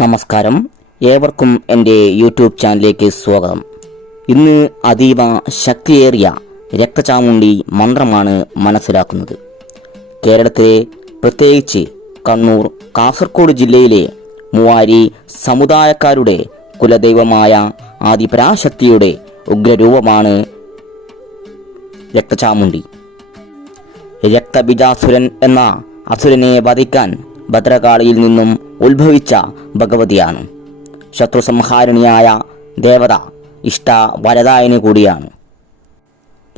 നമസ്കാരം. ഏവർക്കും എന്റെ യൂട്യൂബ് ചാനലിലേക്ക് സ്വാഗതം. ഇന്ന് അതീവ ശക്തിയേറിയ രക്തചാമുണ്ടി മന്ത്രമാണ് മനസ്സിലാക്കുന്നത്. കേരളത്തിലെ പ്രത്യേകിച്ച് കണ്ണൂർ കാസർഗോഡ് ജില്ലയിലെ മൂവാരി സമുദായക്കാരുടെ കുലദൈവമായ ആദിപരാശക്തിയുടെ ഉഗ്രരൂപമാണ് രക്തചാമുണ്ടി രക്തബിജാസുരൻ എന്ന അസുരനെ വധിക്കാൻ ഭദ്രകാളിയിൽ നിന്നും ഉത്ഭവിച്ച ഭഗവതിയാണ്. ശത്രുസംഹാരിണിയായ ദേവത ഇഷ്ട വരദായനി കൂടിയാണ്.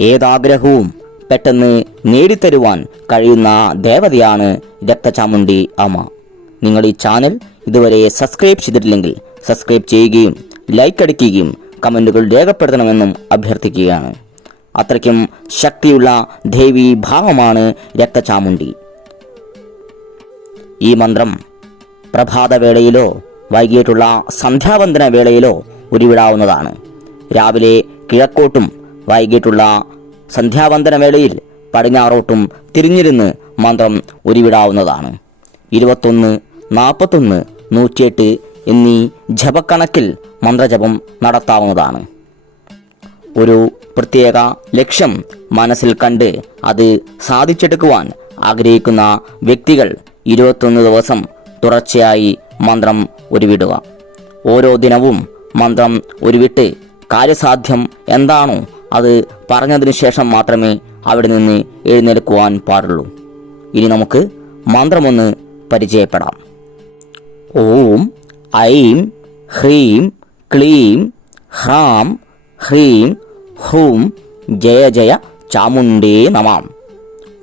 ഏതാഗ്രഹവും പെട്ടെന്ന് നേടിത്തരുവാൻ കഴിയുന്ന ദേവതയാണ് രക്തചാമുണ്ടി അമ്മ. നിങ്ങൾ ഈ ചാനൽ ഇതുവരെ സബ്സ്ക്രൈബ് ചെയ്തിട്ടില്ലെങ്കിൽ സബ്സ്ക്രൈബ് ചെയ്യുകയും ലൈക്ക് അടിക്കുകയും കമന്റുകൾ രേഖപ്പെടുത്തണമെന്നും അഭ്യർത്ഥിക്കുകയാണ്. അത്രയ്ക്കും ശക്തിയുള്ള ദേവി ഭാവമാണ് രക്തചാമുണ്ടി ഈ മന്ത്രം പ്രഭാതവേളയിലോ വൈകിട്ടുള്ള സന്ധ്യാവന്തന വേളയിലോ ഉരുവിടാവുന്നതാണ്. രാവിലെ കിഴക്കോട്ടും വൈകിട്ടുള്ള സന്ധ്യാവന്തന വേളയിൽ പടിഞ്ഞാറോട്ടും തിരിഞ്ഞിരുന്ന് മന്ത്രം ഉരുവിടാവുന്നതാണ്. ഇരുപത്തൊന്ന് നാൽപ്പത്തൊന്ന് നൂറ്റിയെട്ട് എന്നീ ജപക്കണക്കിൽ മന്ത്രജപം നടത്താവുന്നതാണ്. ഒരു പ്രത്യേക ലക്ഷ്യം മനസ്സിൽ കണ്ട് അത് സാധിച്ചെടുക്കുവാൻ ആഗ്രഹിക്കുന്ന വ്യക്തികൾ ഇരുപത്തൊന്ന് ദിവസം തുടർച്ചയായി മന്ത്രം ഉരുവിടുക. ഓരോ ദിനവും മന്ത്രം ഉരുവിട്ട് കാര്യസാധ്യം എന്താണോ അത് പറഞ്ഞതിന് ശേഷം മാത്രമേ അവിടെ നിന്ന് എഴുന്നേൽക്കുവാൻ പാടുള്ളൂ. ഇനി നമുക്ക് മന്ത്രമൊന്ന് പരിചയപ്പെടാം. ഓം ഐം ഹ്രീം ക്ലീം ഹ്രാം ഹ്രീം ഹ്രൂം ജയ ജയ ചാമുണ്ടേ നമാം.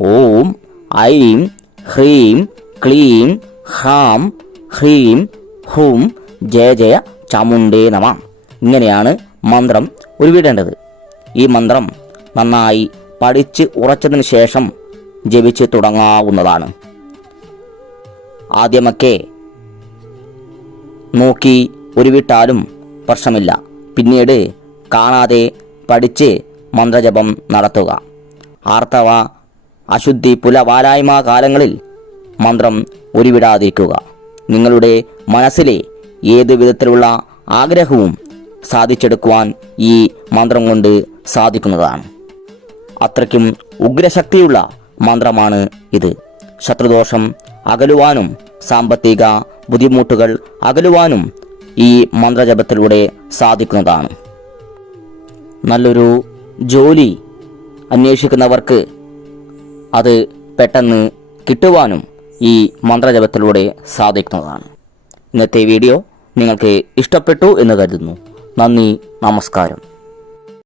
ഓം ഐം ഹ്രീം ക്ലീം ഹ്രാം ഹ്രീം ഹൂം ജയ ജയ ചാമുണ്ടേ നമ. ഇങ്ങനെയാണ് മന്ത്രം ഉരുവിടേണ്ടത്. ഈ മന്ത്രം നന്നായി പഠിച്ച് ഉറച്ചതിന് ശേഷം ജപിച്ച് തുടങ്ങാവുന്നതാണ്. ആദ്യമൊക്കെ നോക്കി ഉരുവിട്ടാലും പ്രശ്നമില്ല. പിന്നീട് കാണാതെ പഠിച്ച് മന്ത്രജപം നടത്തുക. ആർത്തവ അശുദ്ധി പുലവാലായ്മ കാലങ്ങളിൽ മന്ത്രം ഉരുവിടാതിരിക്കുക. നിങ്ങളുടെ മനസ്സിലെ ഏത് വിധത്തിലുള്ള ആഗ്രഹവും സാധിച്ചെടുക്കുവാൻ ഈ മന്ത്രം കൊണ്ട് സാധിക്കുന്നതാണ്. അത്രയ്ക്കും ഉഗ്രശക്തിയുള്ള മന്ത്രമാണ് ഇത്. ശത്രുദോഷം അകലുവാനും സാമ്പത്തിക ബുദ്ധിമുട്ടുകൾ അകലുവാനും ഈ മന്ത്രജപത്തിലൂടെ സാധിക്കുന്നതാണ്. നല്ലൊരു ജോലി അന്വേഷിക്കുന്നവർക്ക് അത് പെട്ടെന്ന് കിട്ടുവാനും ഈ മന്ത്രജപത്തിലൂടെ സാധിക്കുന്നതാണ്. ഇന്നത്തെ വീഡിയോ നിങ്ങൾക്ക് ഇഷ്ടപ്പെട്ടു എന്ന് കരുതുന്നു. നന്ദി നമസ്കാരം.